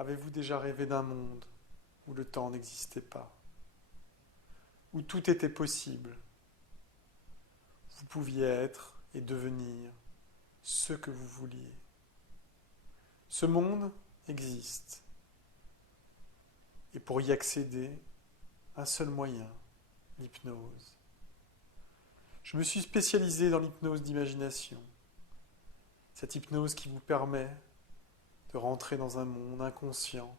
Avez-vous déjà rêvé d'un monde où le temps n'existait pas, où tout était possible? Vous pouviez être et devenir ce que vous vouliez. Ce monde existe, et pour y accéder, un seul moyen, l'hypnose. Je me suis spécialisé dans l'hypnose d'imagination, cette hypnose qui vous permet de rentrer dans un monde inconscient,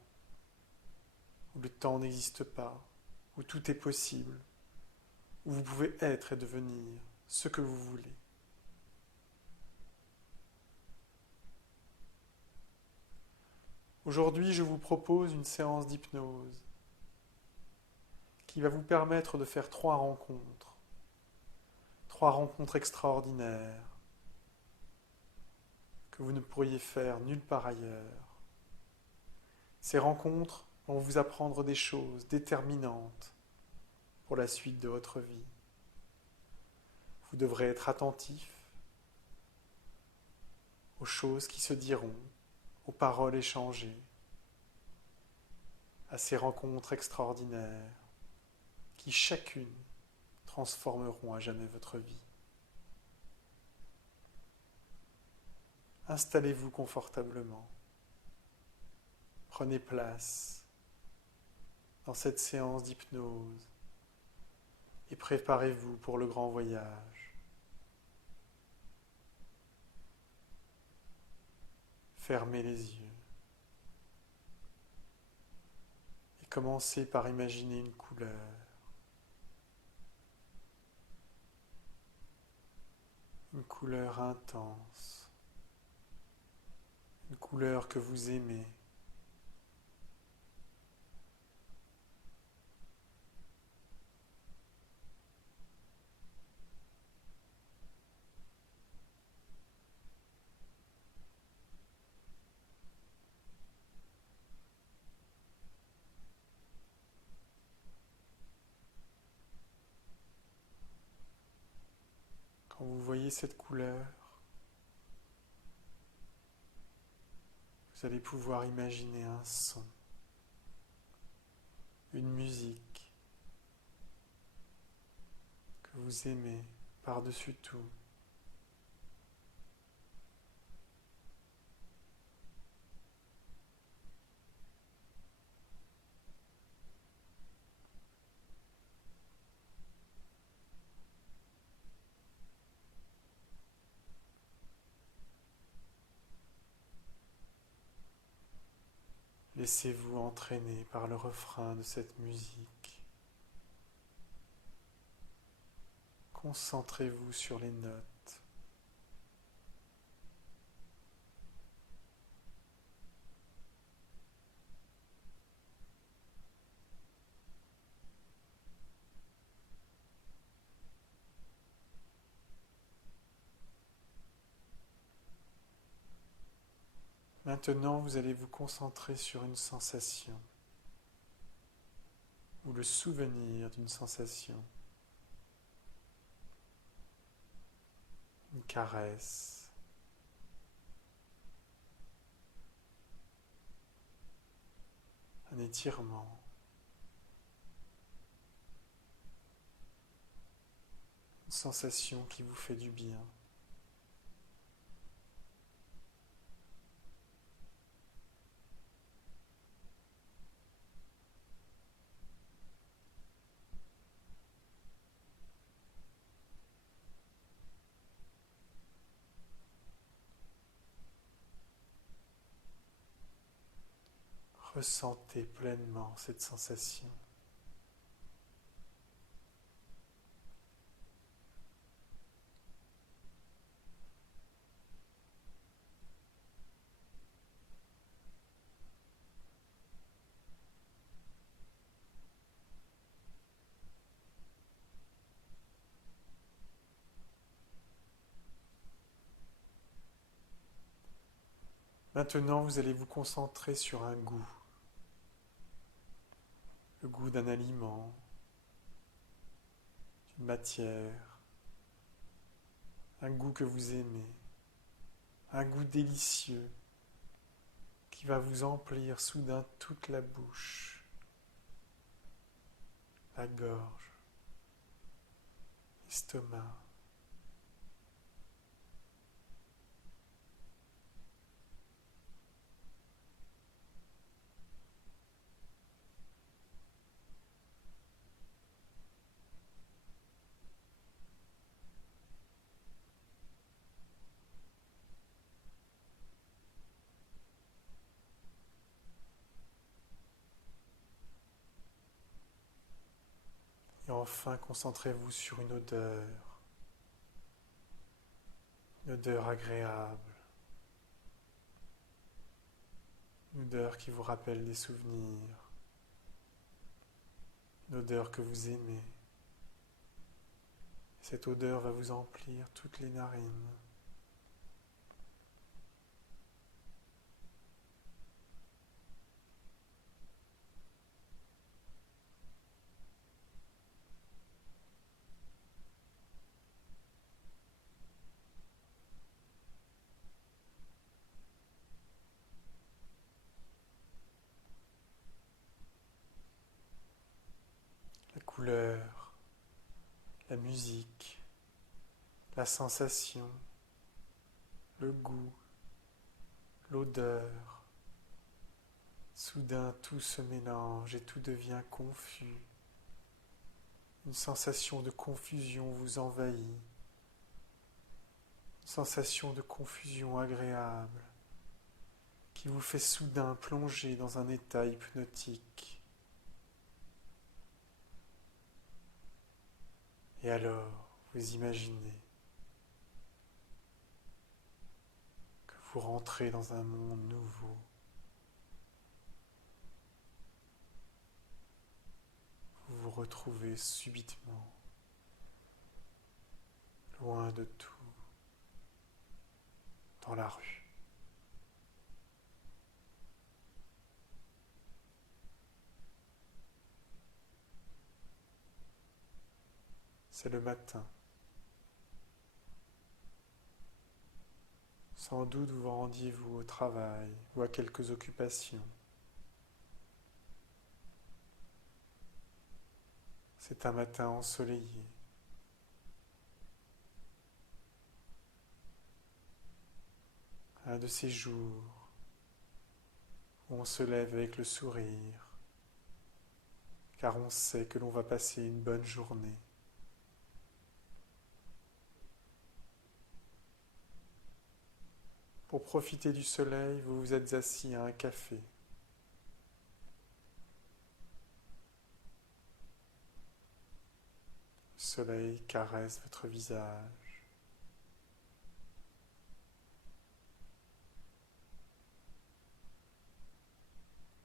où le temps n'existe pas, où tout est possible, où vous pouvez être et devenir ce que vous voulez. Aujourd'hui, je vous propose une séance d'hypnose qui va vous permettre de faire trois rencontres extraordinaires que vous ne pourriez faire nulle part ailleurs. Ces rencontres vont vous apprendre des choses déterminantes pour la suite de votre vie. Vous devrez être attentif aux choses qui se diront, aux paroles échangées, à ces rencontres extraordinaires qui chacune transformeront à jamais votre vie. Installez-vous confortablement. Prenez place dans cette séance d'hypnose et préparez-vous pour le grand voyage. Fermez les yeux et commencez par imaginer une couleur intense, une couleur que vous aimez. Quand vous voyez cette couleur, vous allez pouvoir imaginer un son, une musique que vous aimez par-dessus tout. Laissez-vous entraîner par le refrain de cette musique. Concentrez-vous sur les notes. Maintenant, vous allez vous concentrer sur une sensation ou le souvenir d'une sensation. Une caresse, un étirement, une sensation qui vous fait du bien. Ressentez pleinement cette sensation. Maintenant, vous allez vous concentrer sur un goût, le goût d'un aliment, d'une matière, un goût que vous aimez, un goût délicieux qui qui va vous emplir soudain toute la bouche, la gorge, l'estomac. Et enfin, concentrez-vous sur une odeur agréable, une odeur qui vous rappelle des souvenirs, une odeur que vous aimez. Cette odeur va vous emplir toutes les narines. La couleur, la musique, la sensation, le goût, l'odeur. Soudain, tout se mélange et tout devient confus. Une sensation de confusion vous envahit, une sensation de confusion agréable qui vous fait soudain plonger dans un état hypnotique. Et alors, vous imaginez que vous rentrez dans un monde nouveau. Vous vous retrouvez subitement loin de tout, dans la rue. C'est le matin. Sans doute vous rendiez-vous au travail ou à quelques occupations. C'est un matin ensoleillé. Un de ces jours où on se lève avec le sourire, car on sait que l'on va passer une bonne journée. Pour profiter du soleil, vous vous êtes assis à un café. Le soleil caresse votre visage.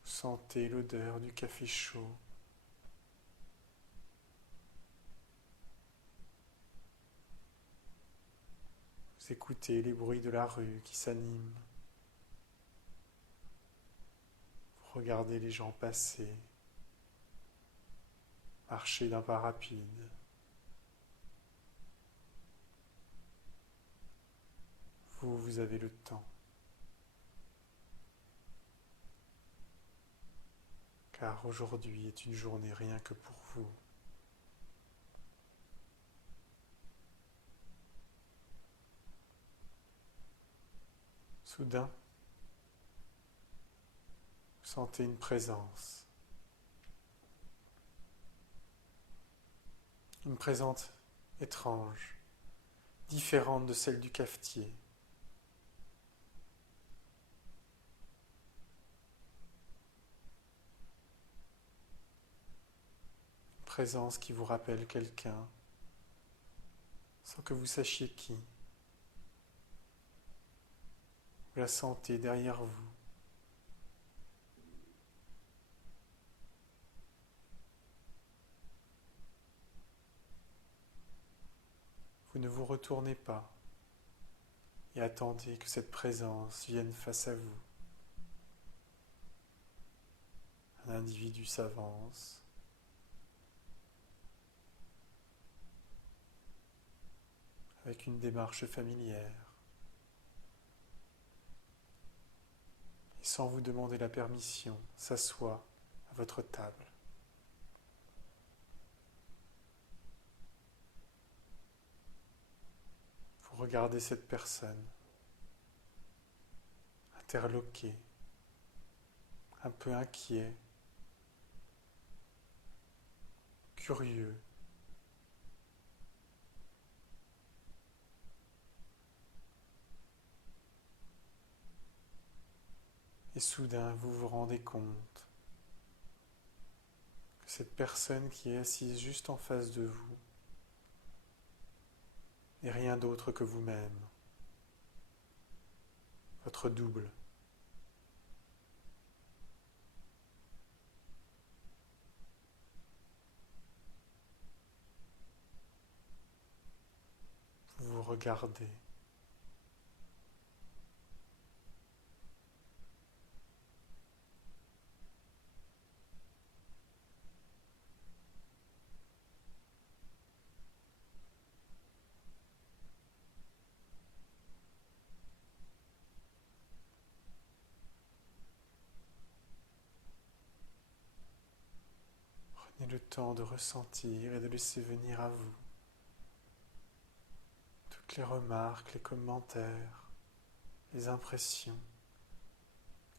Vous sentez l'odeur du café chaud. Vous écoutez les bruits de la rue qui s'animent. Vous regardez les gens passer, marcher d'un pas rapide. Vous avez le temps. Car aujourd'hui est une journée rien que pour vous. Soudain, vous sentez une présence. Une présence étrange, différente de celle du cafetier. Une présence qui vous rappelle quelqu'un, sans que vous sachiez qui. Vous la sentez derrière vous. Vous ne vous retournez pas et attendez que cette présence vienne face à vous. Un individu s'avance. Avec une démarche familière. sans vous demander la permission, s'assoit à votre table. Vous regardez cette personne, interloqué, un peu inquiet, curieux. Et soudain, vous vous rendez compte que cette personne qui est assise juste en face de vous n'est rien d'autre que vous-même, votre double. Vous vous regardez. Prenez le temps de ressentir et de laisser venir à vous toutes les remarques, les commentaires, les impressions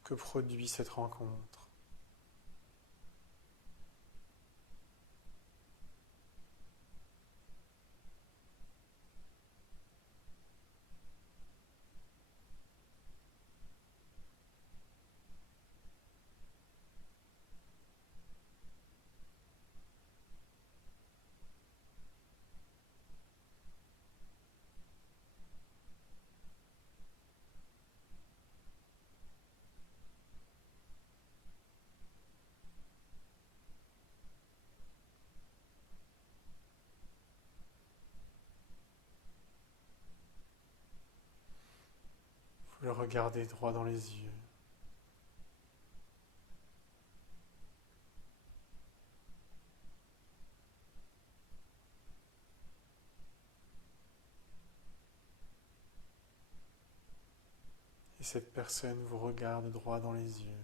que produit cette rencontre. Vous le regardez droit dans les yeux. Et cette personne vous regarde droit dans les yeux.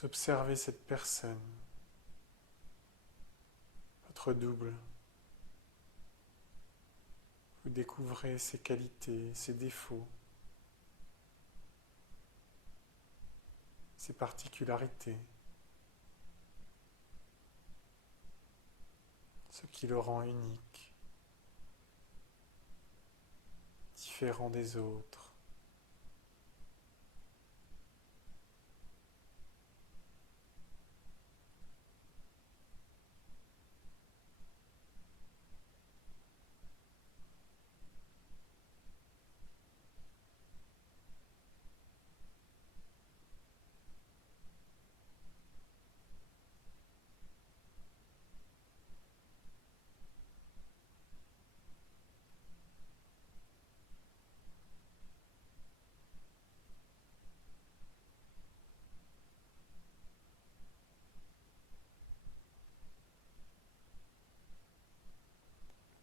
Vous observez cette personne, votre double. Vous découvrez ses qualités, ses défauts, ses particularités, ce qui le rend unique, différent des autres.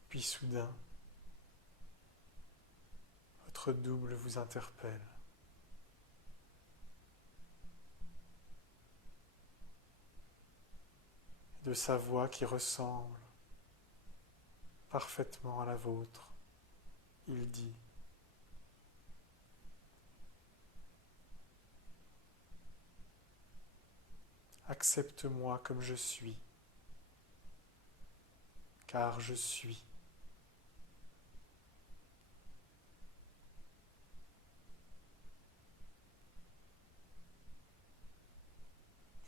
Puis soudain, votre double vous interpelle. De sa voix qui ressemble parfaitement à la vôtre, il dit : « Accepte-moi comme je suis, car je suis. »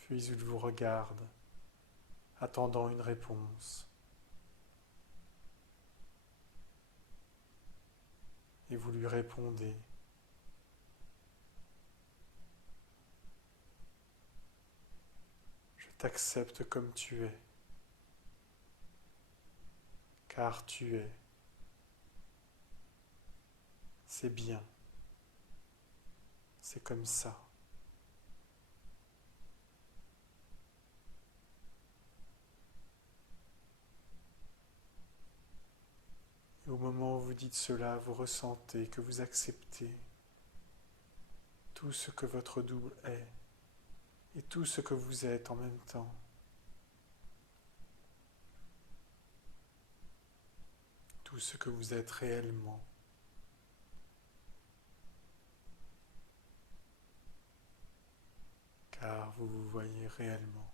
Puis il vous regarde, attendant une réponse. Et vous lui répondez. Je t'accepte comme tu es, car tu es. C'est bien. C'est comme ça. Et au moment où vous dites cela, vous ressentez que vous acceptez tout ce que votre double est et tout ce que vous êtes en même temps. Tout ce que vous êtes réellement. Car vous vous voyez réellement.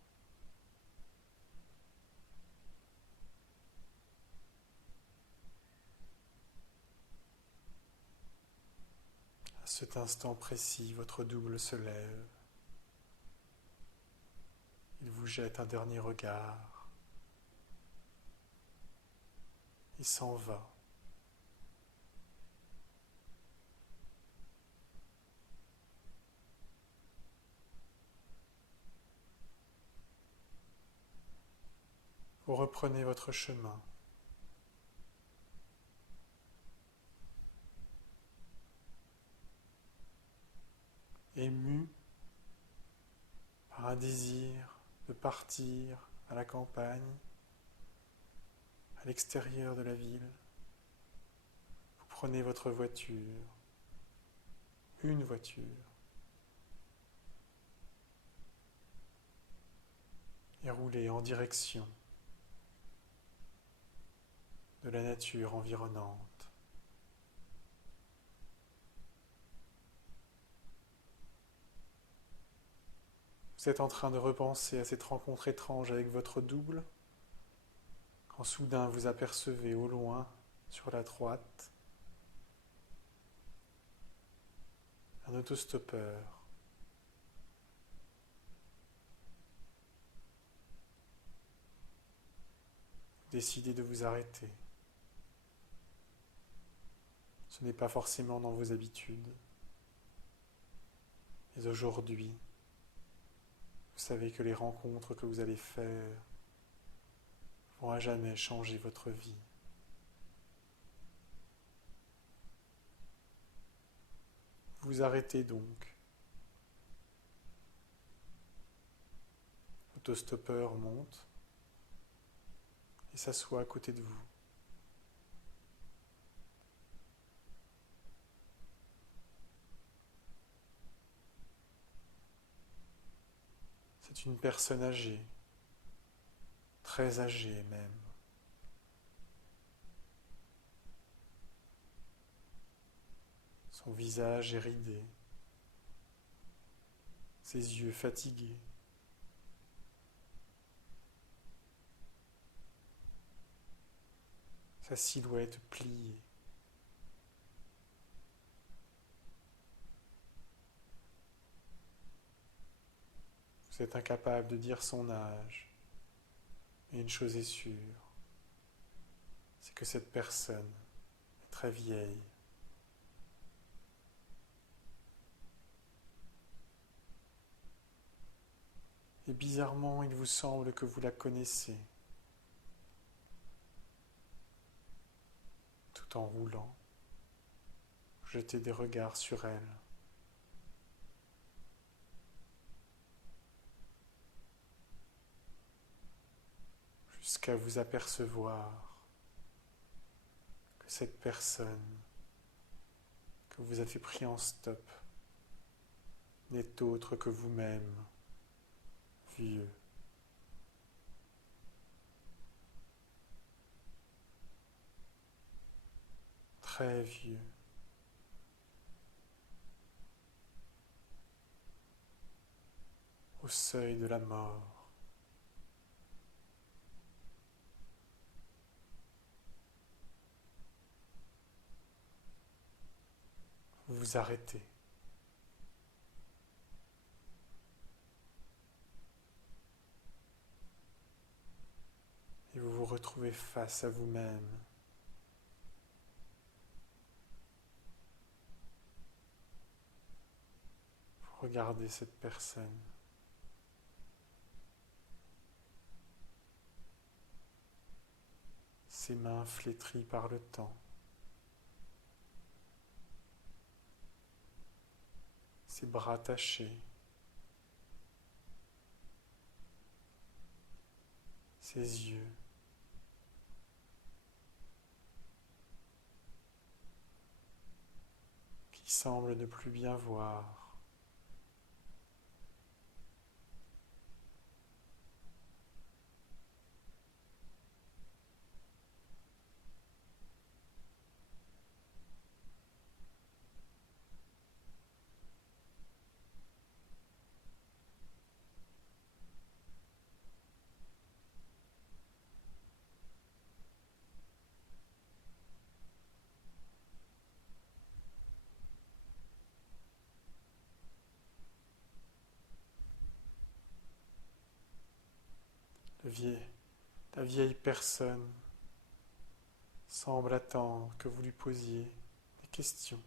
À cet instant précis, votre double se lève. Il vous jette un dernier regard. Il s'en va. Vous reprenez votre chemin. Ému par un désir de partir à la campagne, à l'extérieur de la ville, vous prenez votre voiture, une voiture, et roulez en direction de la nature environnante. Vous êtes en train de repenser à cette rencontre étrange avec votre double, quand soudain vous apercevez au loin, sur la droite, un autostoppeur. Vous décidez de vous arrêter. Ce n'est pas forcément dans vos habitudes. Mais aujourd'hui, vous savez que les rencontres que vous allez faire vont à jamais changer votre vie. Vous vous arrêtez donc. L'autostoppeur monte et s'assoit à côté de vous. C'est une personne âgée, très âgée même. Son visage est ridé, ses yeux fatigués. Sa silhouette pliée. Vous êtes incapable de dire son âge, mais une chose est sûre, c'est que cette personne est très vieille. Et bizarrement, il vous semble que vous la connaissez, tout en roulant. Jetez des regards sur elle. Jusqu'à vous apercevoir que cette personne que vous avez pris en stop n'est autre que vous-même, vieux. Très vieux. Au seuil de la mort. Vous vous arrêtez. retrouvez face à vous-même. Vous regardez cette personne. Ses mains flétries par le temps. Ses bras tachés. Ses yeux. Qui semblent ne plus bien voir. La vieille personne semble attendre que vous lui posiez des questions.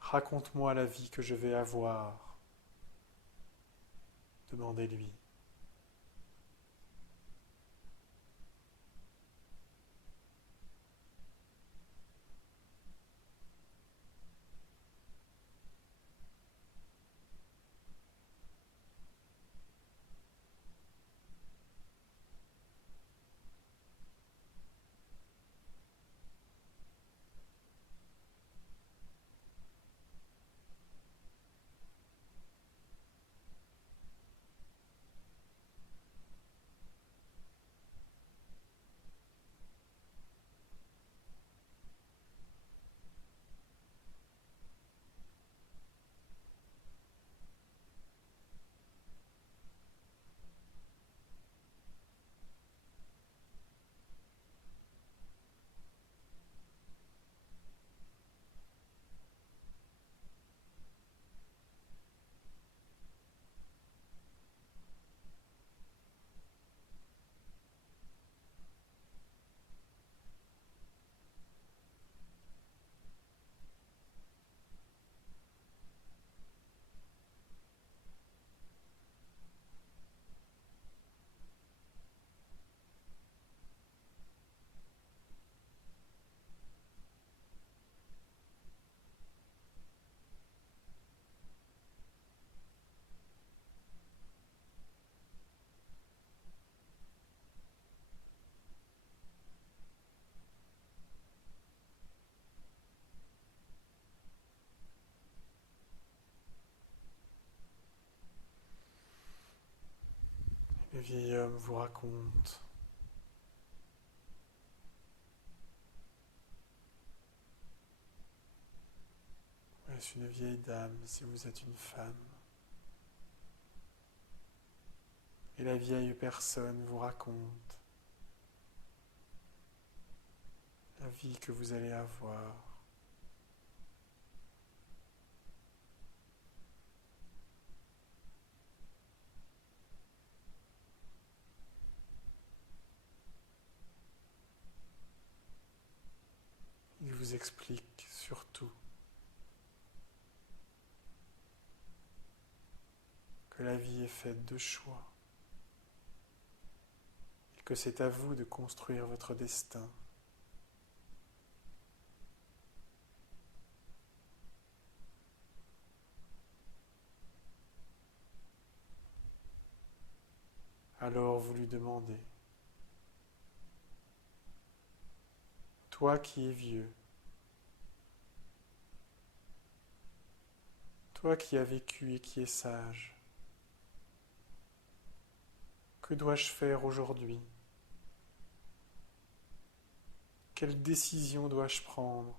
Raconte-moi la vie que je vais avoir, demandez-lui. Le vieil homme vous raconte est-ce une vieille dame si vous êtes une femme? Et la vieille personne vous raconte la vie que vous allez avoir. Il vous explique surtout que la vie est faite de choix et que c'est à vous de construire votre destin. Alors vous lui demandez, toi qui es vieux, toi qui as vécu et qui es sage, que dois-je faire aujourd'hui? Quelle décision dois-je prendre?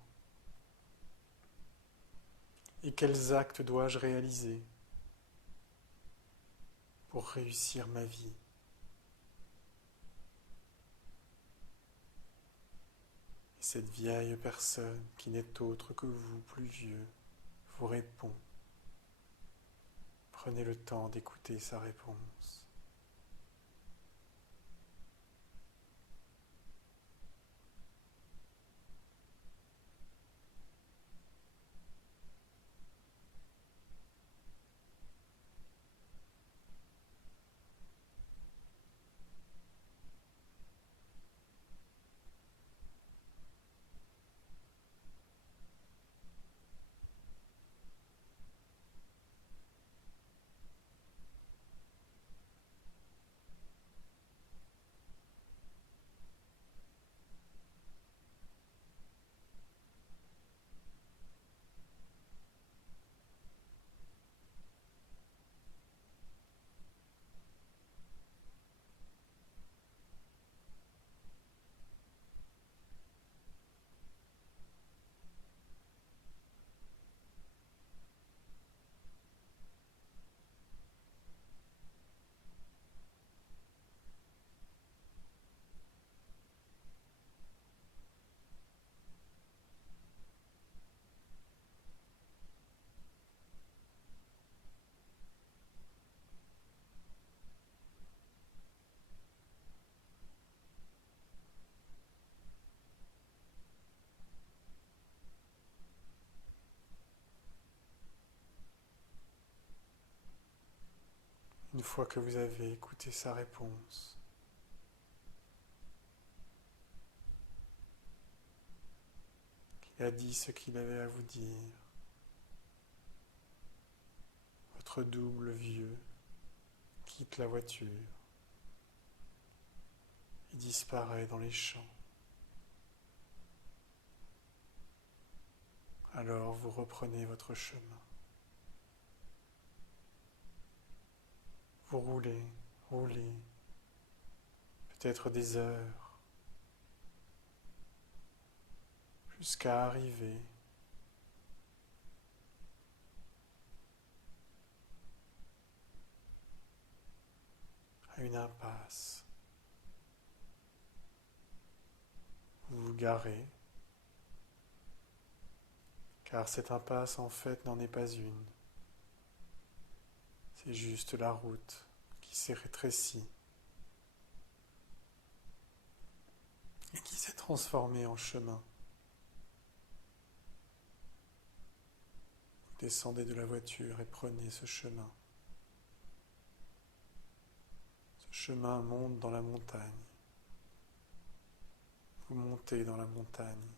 Et quels actes dois-je réaliser pour réussir ma vie? Et cette vieille personne qui n'est autre que vous, plus vieux, vous répond. Prenez le temps d'écouter sa réponse. Une fois que vous avez écouté sa réponse, qu'il a dit ce qu'il avait à vous dire, votre double vieux quitte la voiture et disparaît dans les champs. Alors vous reprenez votre chemin. Vous roulez, roulez, peut-être des heures, jusqu'à arriver à une impasse. Vous vous garez, car cette impasse en fait n'en est pas une. C'est juste la route qui s'est rétrécie et qui s'est transformée en chemin. Vous descendez de la voiture et prenez ce chemin. Ce chemin monte dans la montagne. Vous montez dans la montagne.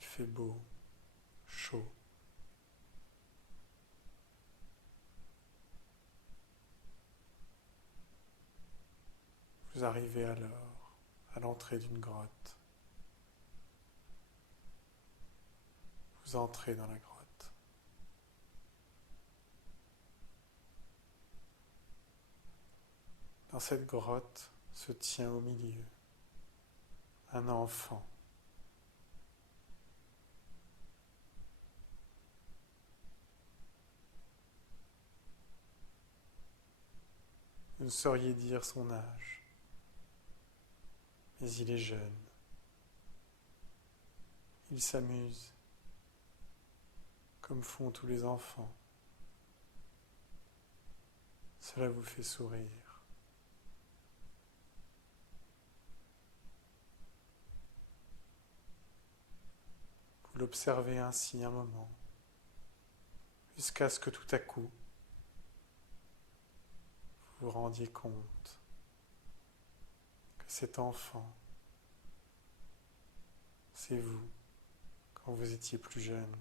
Il fait beau, chaud. Vous arrivez alors à l'entrée d'une grotte. Vous entrez dans la grotte. Dans cette grotte se tient au milieu un enfant. Vous ne sauriez dire son âge, mais il est jeune. Il s'amuse, comme font tous les enfants. Cela vous fait sourire. Vous l'observez ainsi un moment, jusqu'à ce que tout à coup, vous vous rendiez compte que cet enfant, c'est vous quand vous étiez plus jeune.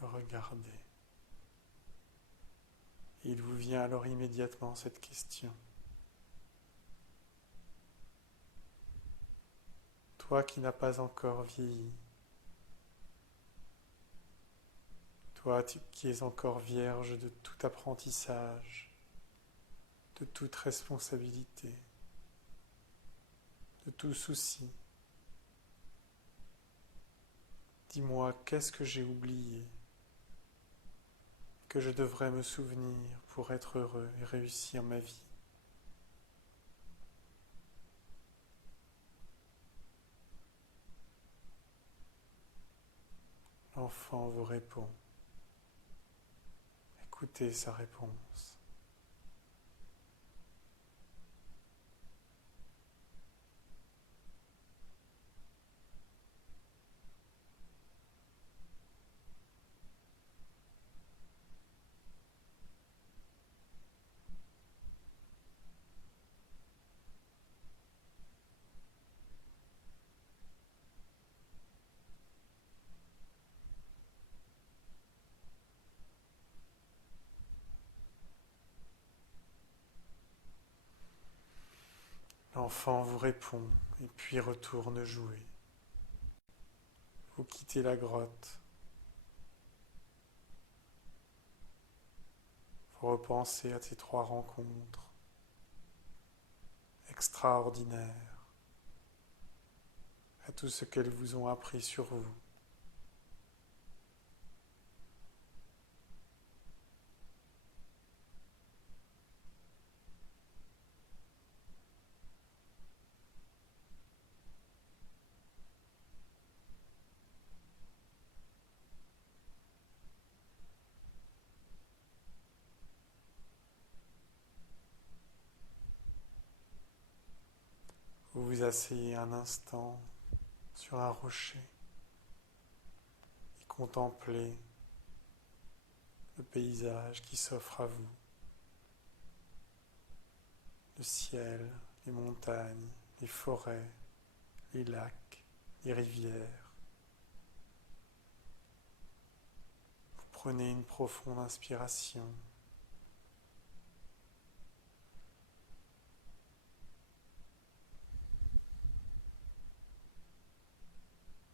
Vous le regardez. Et il vous vient alors immédiatement cette question. Toi qui n'as pas encore vieilli, toi qui es encore vierge de tout apprentissage, de toute responsabilité, de tout souci. Dis-moi, qu'est-ce que j'ai oublié, que je devrais me souvenir pour être heureux et réussir ma vie? L'enfant vous répond. Écoutez sa réponse. L'enfant vous répond et puis retourne jouer. Vous quittez la grotte. Vous repensez à ces 3 rencontres extraordinaires, à tout ce qu'elles vous ont appris sur vous. Vous vous asseyez un instant sur un rocher et contemplez le paysage qui s'offre à vous, le ciel, les montagnes, les forêts, les lacs, les rivières. Vous prenez une profonde inspiration.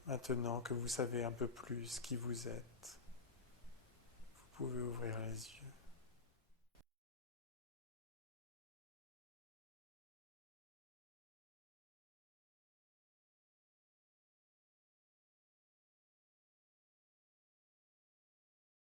Maintenant que vous savez un peu plus qui vous êtes, vous pouvez ouvrir les yeux.